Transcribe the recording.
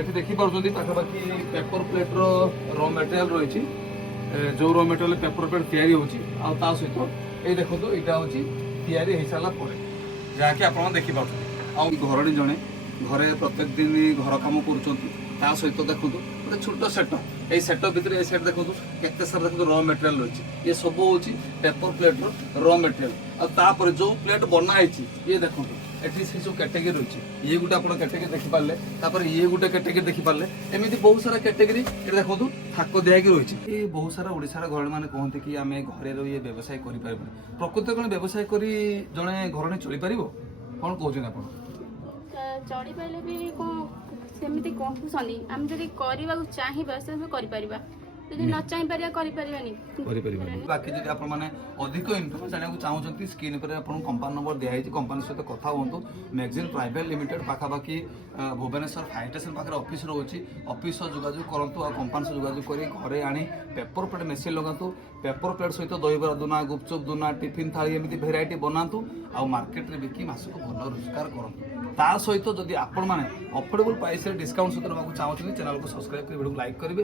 ଏଠି ଦେଖିପାରୁଛନ୍ତି ପାଖାପାଖି ପେପର ପ୍ଲେଟ୍ର ର ମେଟେରିଆଲ ରହିଛି ଯେଉଁ ର ମେଟେରିଆଲ ପେପର ପ୍ଲେଟ୍ ତିଆରି ହେଉଛି ଆଉ ତା ସହିତ ଏଇ ଦେଖନ୍ତୁ ଏଇଟା ହେଉଛି ତିଆରି ହେଇସାରିଲା ପରେ ଯାହାକି ଆପଣମାନେ ଦେଖିପାରୁଛନ୍ତି। ଆଉ ଘରଟି ଜଣେ ଘରେ ପ୍ରତ୍ୟେକ ଦିନ ଘର କାମ କରୁଛନ୍ତି ତା ସହିତ ଦେଖନ୍ତୁ ଗୋଟେ ଛୋଟ ସେଟଅପ୍ এই সেটঅপ ভিতরে এই সাইড দেখুন কেতে সারা দেখুন র মেটেরিয়াল রয়েছে ইয়ে সব হচ্ছে পেপর প্লেটর র মেটেরিয়াল আর তারপরে যে প্লেট বনা হয়েছে ইয়ে দেখুন এটি সে সব ক্যাটেগরি রয়েছে ইয়ে গোটে আপনার ক্যাটেগরি দেখিপারে তারপরে ইয়ে গোটে ক্যাটেগরি দেখিপারে এমনি বহু সারা ক্যাটেগরি এটা দেখুন থাক দিয়াকি রয়েছে এই বহু সারা ওড়িশার ঘর মানে কুহতি কি আমি ঘরে রহি ব্যবসায় করে পারবো প্রকৃত কোন ব্যবসায় করি জনে ঘরণী চলি পারিব কোন কହୁଛନ୍ତି ଆପଣ ଚଳି ପାରିଲେ ବି କ'ଣ ସେମିତି କହୁଛନ୍ତି ଆମେ ଯଦି କରିବାକୁ ଚାହିଁବା ସେମିତି କରିପାରିବା ଯଦି ନ ଚାହିଁପାରିବା କରିପାରିବାନି ବାକି ଯଦି ଆପଣମାନେ ଅଧିକ ଇନଫର୍ମେସନ୍ ଜାଣିବାକୁ ଚାହୁଁଛନ୍ତି ସ୍କ୍ରିନ୍ ଉପରେ ଆପଣଙ୍କୁ କମ୍ପାନୀ ନମ୍ବର ଦିଆହେଇଛି କମ୍ପାନୀ ସହିତ କଥା ହୁଅନ୍ତୁ ମ୍ୟାଗଜିନ୍ ପ୍ରାଇଭେଟ୍ ଲିମିଟେଡ୍ ପାଖାପାଖି ଭୁବନେଶ୍ୱର ଫାୟାର ଷ୍ଟେସନ ପାଖରେ ଅଫିସ୍ ରହୁଛି ଅଫିସ୍ ସହ ଯୋଗାଯୋଗ କରନ୍ତୁ ଆଉ କମ୍ପାନୀ ସହ ଯୋଗାଯୋଗ କରି ଘରେ ଆଣି ପେପର ପ୍ଲେଟ୍ ମେସିନ୍ ଲଗାନ୍ତୁ ପେପର ପ୍ଲେଟ୍ ସହିତ ଦହିବରା ଦୁନା ଗୁପଚୁପ ଦୁନା ଟିଫିନ୍ ଥାଳି ଏମିତି ଭେରାଇଟି ବନାନ୍ତୁ ଆଉ ମାର୍କେଟରେ ବିକି ମାସକୁ ଭଲ ରୋଜଗାର କରନ୍ତୁ ତା ସହିତ ଯଦି ଆପଣମାନେ ଅଫୋର୍ଡେବଲ୍ ପ୍ରାଇସ୍ରେ ଡିସ୍କାଉଣ୍ଟ ସହିତ ନେବାକୁ ଚାହୁଁଛନ୍ତି ଚ୍ୟାନେଲକୁ ସବସ୍କ୍ରାଇବ୍ କରି ଭିଡ଼ିଓକୁ ଲାଇକ୍ କରିବେ।